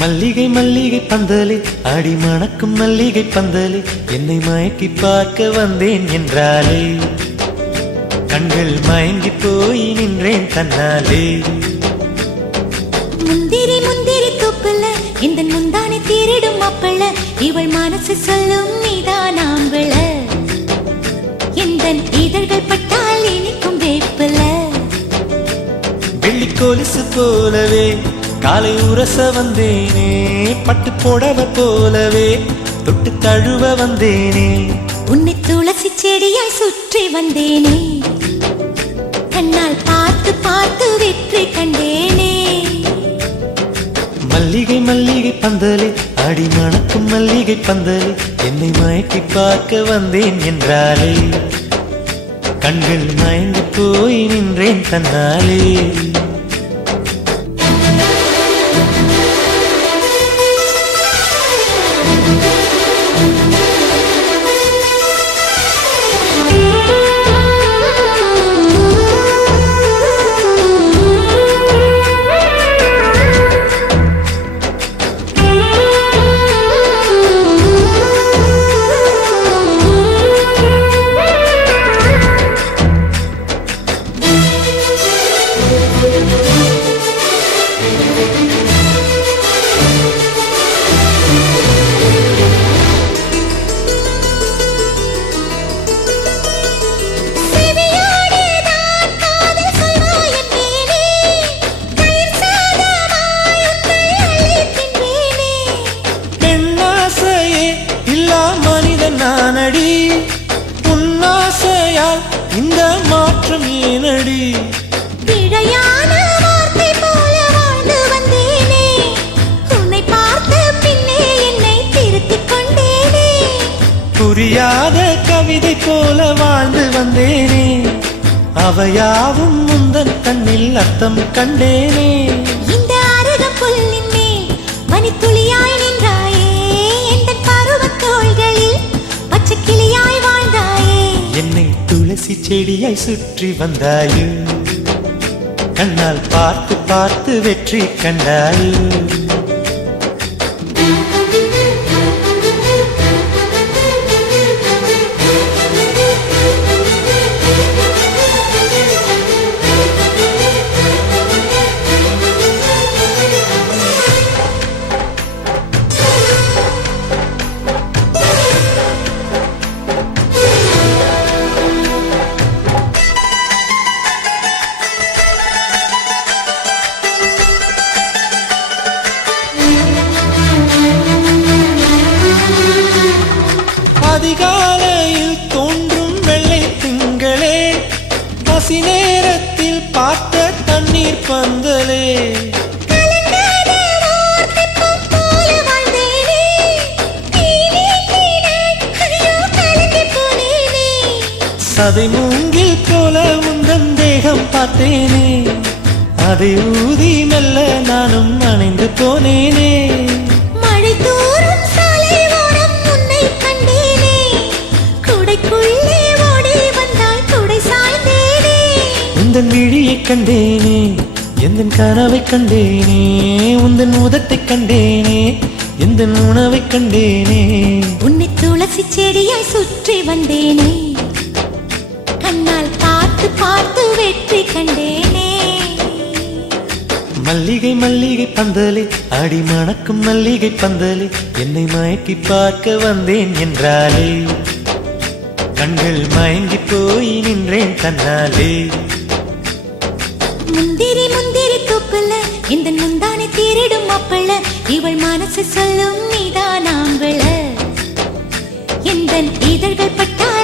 மல்லிகை மல்லிகை பந்தலே அடி மணக்கும் மல்லிகை பந்தலே என்னை மயக்கி பார்க்க வந்தேன் என்றாலே கண்கள் மயங்கி போய் நின்றேன் தன்னாலே. முந்திரி முந்திரி தூப்பல இந்த முந்தானை தீரிடும் அப்பள இவள் மனசு சொல்லும் நீதான் ஆம்பள எந்த இதழ்கள் பட்டால் இனிக்கும் வேப்பல. வெள்ளி கொலுசு போலவே காலை உரச வந்தேனே பட்டு போடவ போலவே தொட்டு தழுவ வந்தேனே உன்னை துளசி செடியாய் சுற்றி வந்தேனே கண்ணால் பார்த்து பார்த்து வெற்றி கண்டேனே. மல்லிகை மல்லிகை பந்தலே அடி மணக்கும் மல்லிகை பந்தலே என்னை மயக்கி பார்க்க வந்தேன் என்றாலே கண்கள் மயங்கி போய் நின்றேன் தன்னாலே. நானடி உன்னாசையால் இந்த மாற்றம் ஏனடி இழையான வார்த்தை போல வாழ்ந்து வந்தேனே உன்னை பார்த்த பின்னே என்னை திருத்திக் கொண்டேனே. புரியாத கவிதை போல வாழ்ந்து வந்தேனே அவையாவும் முந்தன் கண்ணில் அர்த்தம் கண்டேனே. இந்த அருகம் புல்லின் மேல் மணித்துளியாய் நின்றாயே எந்த பருவத் தோள்களில் பச்சை கிளியாய் வாழ்ந்தாயே என்னை துளசி செடியாய் சுற்றி வந்தாயோ கண்ணால் பார்த்து பார்த்து வெற்றி கண்டாயோ. அதிகாலையில் தோன்றும் வெள்ளை திங்களே பசி நேரத்தில் பார்த்த தண்ணீர் பந்தலே சதை மூங்கில் போல உந்தன் தேகம் பார்த்தேனே அதை ஊதி மெல்ல நானும் அணைந்து போனேனே. மழை தூரும் சாலை ஓரம் உன்னை கண்டேனே குடைக்குள்ளே ஓடி வந்தாய் குடை சாய்ந்தேனே. உந்தன் விழியை கண்டேனே எந்தன் கனவை கண்டேனே உந்தன் உதட்டை கண்டேனே எந்தன் உணவை கண்டேனே. உன்னை துளசி செடியாய் சுற்றி வந்தேனே கண்ணால் பார்த்து பார்த்து வெற்றி கண்டேனே. மல்லிகை மல்லிகை பந்தலே அடி மணக்கும் மல்லிகை பந்தலே என்னை மயக்கி பார்க்க வந்தேன் என்றாலே கண்கள் மயங்கி போய் நின்றேன் தன்னாலே. முந்திரி முந்திரி தூப்பல இந்த முந்தானை தீரிடும் அப்பள இவள் மனசு சொல்லும் நீதான் ஆம்பள எந்த இதழ்கள் பட்டால்